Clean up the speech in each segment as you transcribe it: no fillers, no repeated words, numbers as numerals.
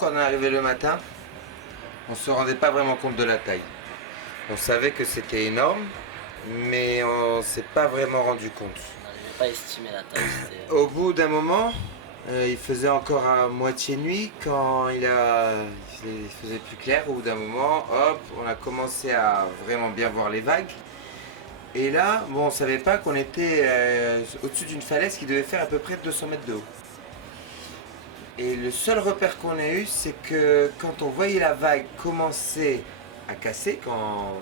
quand on est arrivé le matin, on se rendait pas vraiment compte de la taille. On savait que c'était énorme, mais on s'est pas vraiment rendu compte. On n'arrivait pas à estimer la taille. Au bout d'un moment, il faisait encore à moitié nuit quand il faisait plus clair. Au bout d'un moment, hop, on a commencé à vraiment bien voir les vagues. Et là, bon, on savait pas qu'on était au-dessus d'une falaise qui devait faire à peu près 200 mètres de haut. Et le seul repère qu'on a eu, c'est que quand on voyait la vague commencer à casser, quand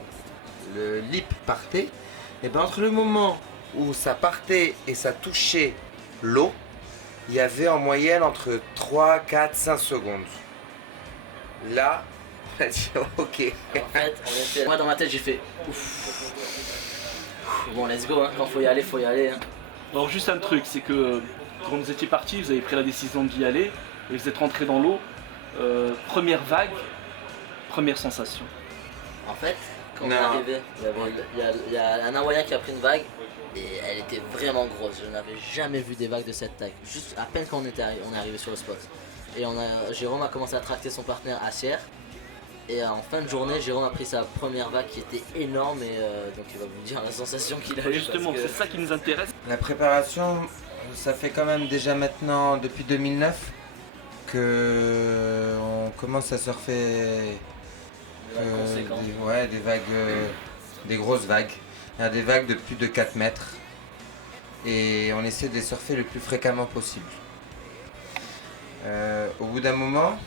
le lip partait, et ben entre le moment où ça partait et ça touchait l'eau, il y avait en moyenne entre 3, 4, 5 secondes. Là, on a dit ok. En fait, moi dans ma tête j'ai fait ouf. Bon, let's go, hein. Quand faut y aller, faut y aller. Hein. Alors juste un truc, c'est que quand vous étiez partis, vous avez pris la décision d'y aller et vous êtes rentré dans l'eau. Première vague, première sensation. En fait, quand on est arrivé, il y a un Hawaïen qui a pris une vague et elle était vraiment grosse. Je n'avais jamais vu des vagues de cette taille. Juste à peine quand on est arrivé sur le spot. Et Jérôme a commencé à tracter son partenaire à Sierre. Et en fin de journée, Jérôme a pris sa première vague qui était énorme et donc il va vous dire la sensation qu'il a eue. Justement, c'est ça qui nous intéresse. La préparation, ça fait quand même déjà maintenant depuis 2009 que on commence à surfer des vagues, des grosses vagues. Il y a des vagues de plus de 4 mètres et on essaie de les surfer le plus fréquemment possible. Au bout d'un moment,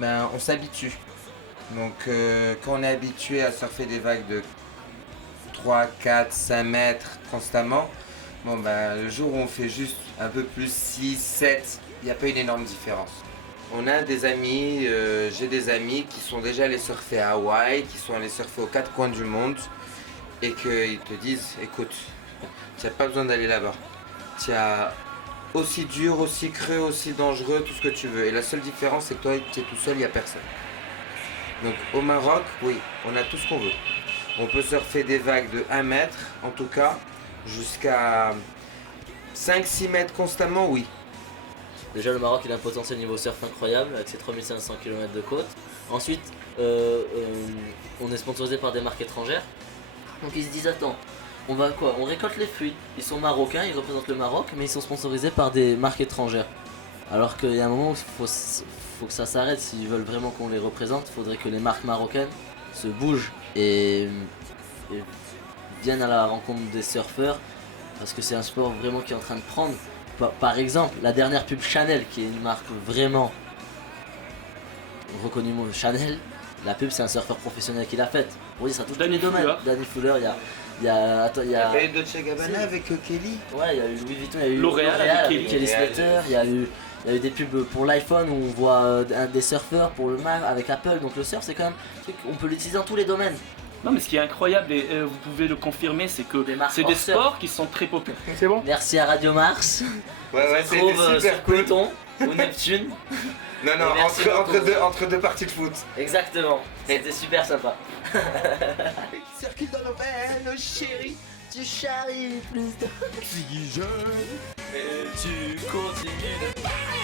on s'habitue. Donc quand on est habitué à surfer des vagues de 3, 4, 5 mètres constamment, le jour où on fait juste un peu plus 6, 7, il n'y a pas une énorme différence. On a des amis, j'ai des amis qui sont déjà allés surfer à Hawaï, qui sont allés surfer aux 4 coins du monde et qu'ils te disent, écoute, tu n'as pas besoin d'aller là-bas. Tu as aussi dur, aussi creux, aussi dangereux, tout ce que tu veux. Et la seule différence, c'est que toi, tu es tout seul, il n'y a personne. Donc au Maroc, oui, on a tout ce qu'on veut. On peut surfer des vagues de 1 mètre, en tout cas, jusqu'à 5-6 mètres constamment, oui. Déjà le Maroc il a un potentiel niveau surf incroyable avec ses 3500 km de côte. Ensuite, on est sponsorisé par des marques étrangères. Donc ils se disent attends, on va quoi? On récolte les fruits. Ils sont marocains, ils représentent le Maroc, mais ils sont sponsorisés par des marques étrangères. Alors qu'il y a un moment où il faut que ça s'arrête. S'ils veulent vraiment qu'on les représente, il faudrait que les marques marocaines se bougent et viennent à la rencontre des surfeurs parce que c'est un sport vraiment qui est en train de prendre. Par exemple, la dernière pub Chanel, qui est une marque vraiment reconnue, Chanel, la pub c'est un surfeur professionnel qui l'a faite. Oui, ça touche tous les domaines. Danny Fuller, il y a eu Dolce Gabbana avec Kelly. Ouais, il y a eu Louis Vuitton, il y a eu L'Oréal avec Kelly Slater, il y a eu des pubs pour l'iPhone où on voit des surfeurs pour le Mac avec Apple. Donc le surf c'est quand même un truc, on peut l'utiliser dans tous les domaines. Non mais ce qui est incroyable et vous pouvez le confirmer, c'est que c'est des sports qui sont très populaires. C'est bon. Merci à Radio Mars. Ouais, c'était super cool. Pluton ou Neptune. Non, entre deux parties de foot. Exactement, c'était super sympa. Circule dans nos veines, chérie. Tu charries plus de... Si je... Et tu continues de...